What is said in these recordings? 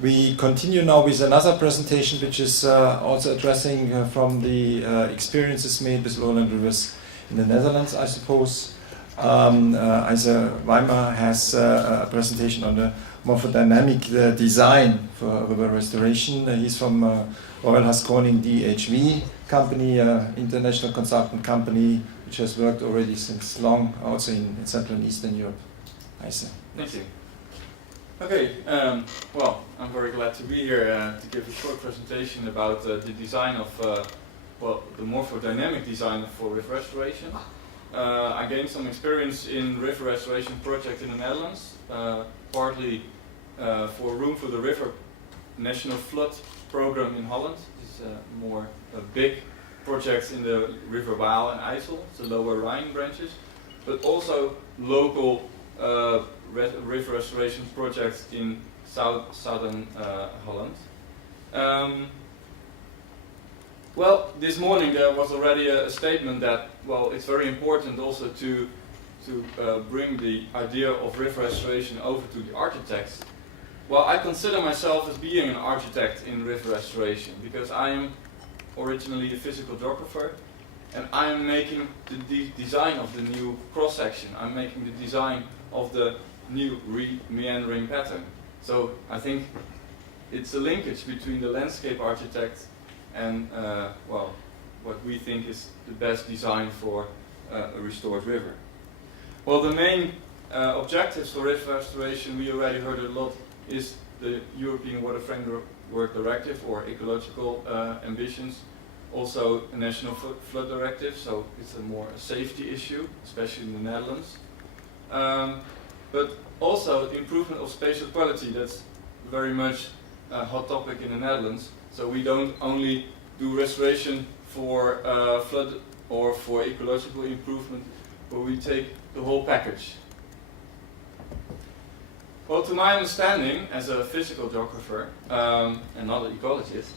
We continue now with another presentation which is also addressing from the experiences made with lowland rivers in the Netherlands, I suppose. Wijma has a presentation on the morphodynamic design for river restoration. He's from Royal Haskoning DHV company, international consultant company which has worked already since long also in Central and Eastern Europe. Thank you. Okay, well, I'm very glad to be here to give a short presentation about the design of, the morphodynamic design for river restoration. I gained some experience in river restoration project in the Netherlands, partly for Room for the River National Flood Program in Holland. It's more big projects in the River Waal and IJssel, the lower Rhine branches, but also local river restoration projects in southern Holland. Well, this morning there was already a statement that, well, it's very important also to bring the idea of river restoration over to the architects. Well, I consider myself as being an architect in river restoration because I am originally a physical geographer and I am making the design of the new cross-section. I'm making the design of the new meandering pattern. So I think it's a linkage between the landscape architect and what we think is the best design for a restored river. Well, the main objectives for river restoration, we already heard a lot, is the European Water Framework Directive or ecological ambitions. Also a National Flood Directive, so it's a more safety issue, especially in the Netherlands. But also the improvement of spatial quality, that's very much a hot topic in the Netherlands. So we don't only do restoration for flood or for ecological improvement, but we take the whole package. Well, to my understanding, as a physical geographer and not an ecologist,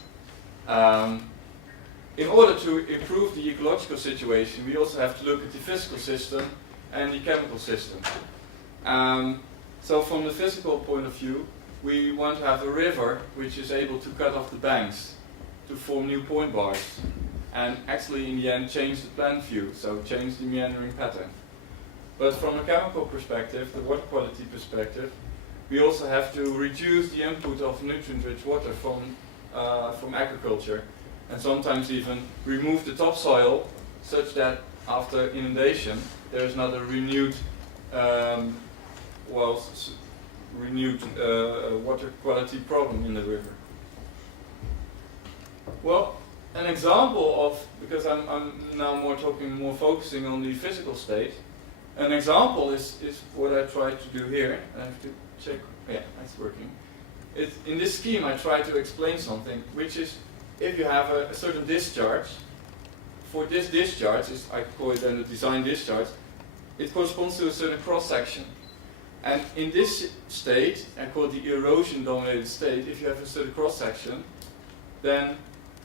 in order to improve the ecological situation, we also have to look at the physical system and the chemical system. So from the physical point of view, we want to have a river which is able to cut off the banks to form new point bars and actually in the end change the plan view, so change the meandering pattern. But from a chemical perspective, the water quality perspective, we also have to reduce the input of nutrient-rich water from agriculture and sometimes even remove the topsoil such that after inundation there is not a renewed water quality problem in the river. Well, an example of, because I'm now more focusing on the physical state, an example is what I try to do here. I have to check, yeah, it's working. In this scheme I try to explain something, which is if you have a certain discharge, for this discharge, I call it then the design discharge, it corresponds to a certain cross-section. And in this state, I call it the erosion-dominated state, if you have a certain cross-section, then,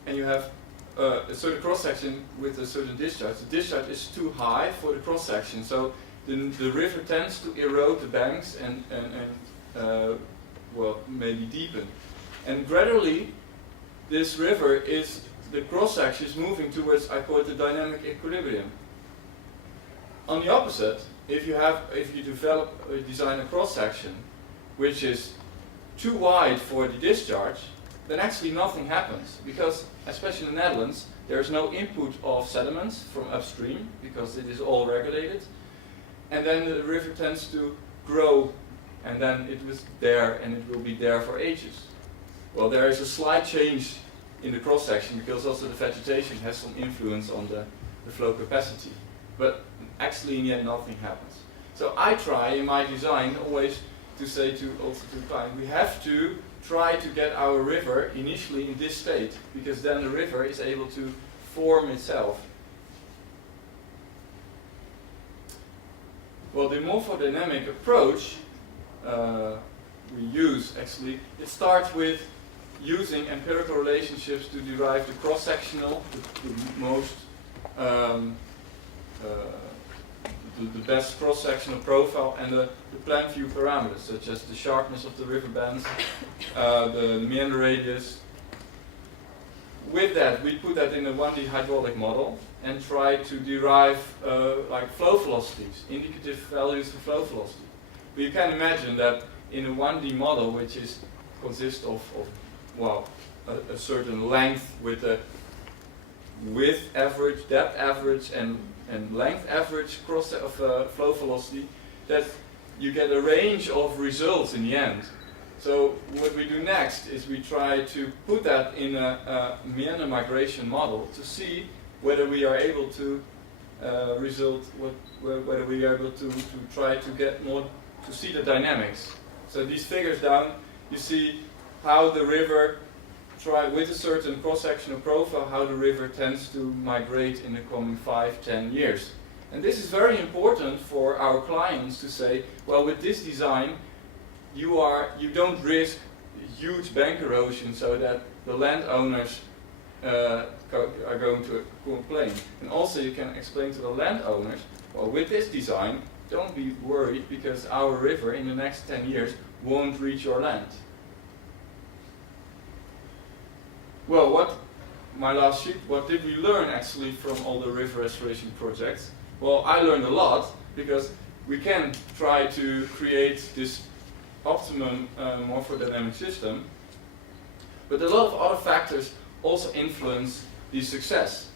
and you have a certain cross-section with a certain discharge, the discharge is too high for the cross-section, so the river tends to erode the banks and maybe deepen. And gradually, this river is, the cross-section is moving towards, I call it the dynamic equilibrium. On the opposite, if you design a cross-section which is too wide for the discharge, then actually nothing happens because, especially in the Netherlands, there is no input of sediments from upstream because it is all regulated, and then the river tends to grow, and then it was there and it will be there for ages. Well, there is a slight change in the cross-section because also the vegetation has some influence on the flow capacity, but actually in the end nothing happens. So I try in my design always to say to client, we have to try to get our river initially in this state, because then the river is able to form itself. Well, the morphodynamic approach we use actually, it starts with using empirical relationships to derive the cross-sectional, the the best cross-sectional profile and the plan view parameters, such as the sharpness of the river bands, the meander radius. With that, we put that in a 1D hydraulic model and try to derive like flow velocities, indicative values of flow velocity. But you can imagine that in a 1D model, which consists of well, a certain length with a width average, depth average, and length average cross of flow velocity, that you get a range of results in the end. So what we do next is we try to put that in a meander migration model to see whether we are able to whether we are able to try to get more to see the dynamics. So these figures down, you see how the river with a certain cross-sectional profile, how the river tends to migrate in the coming 5-10 years. And this is very important for our clients to say, well, with this design, you don't risk huge bank erosion so that the landowners are going to complain. And also you can explain to the landowners, well, with this design, don't be worried because our river in the next 10 years won't reach your land. Well, my last sheet, what did we learn actually from all the river restoration projects? Well, I learned a lot because we can try to create this optimum morphodynamic system, but a lot of other factors also influence the success.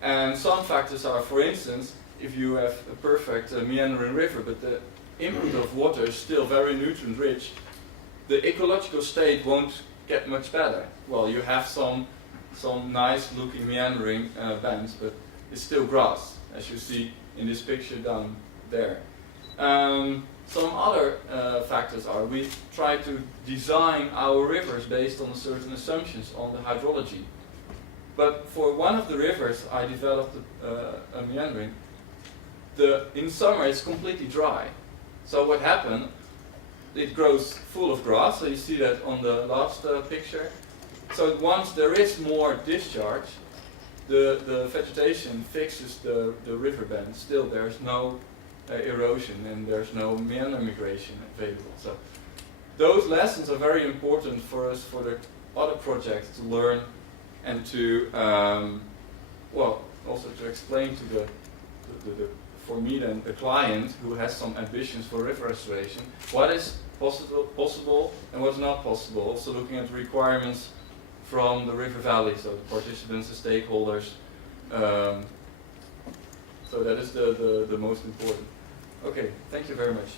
And some factors are, for instance, if you have a perfect meandering river, but the input of water is still very nutrient rich, the ecological state won't get much better. Well, you have some nice looking meandering bands, but it's still grass, as you see in this picture down there. Some other factors are, we try to design our rivers based on certain assumptions on the hydrology. But for one of the rivers I developed a meandering, in summer it's completely dry. So what happened, it grows full of grass, so you see that on the last picture. So once there is more discharge, the vegetation fixes the riverbed. Still there's no erosion and there's no meander migration available. So those lessons are very important for us for the other projects to learn and to well, also to explain to the for me then the client who has some ambitions for river restoration, what is possible and what's not possible. Also looking at the requirements from the river valley, so the participants, the stakeholders. So that is the most important. Okay, thank you very much.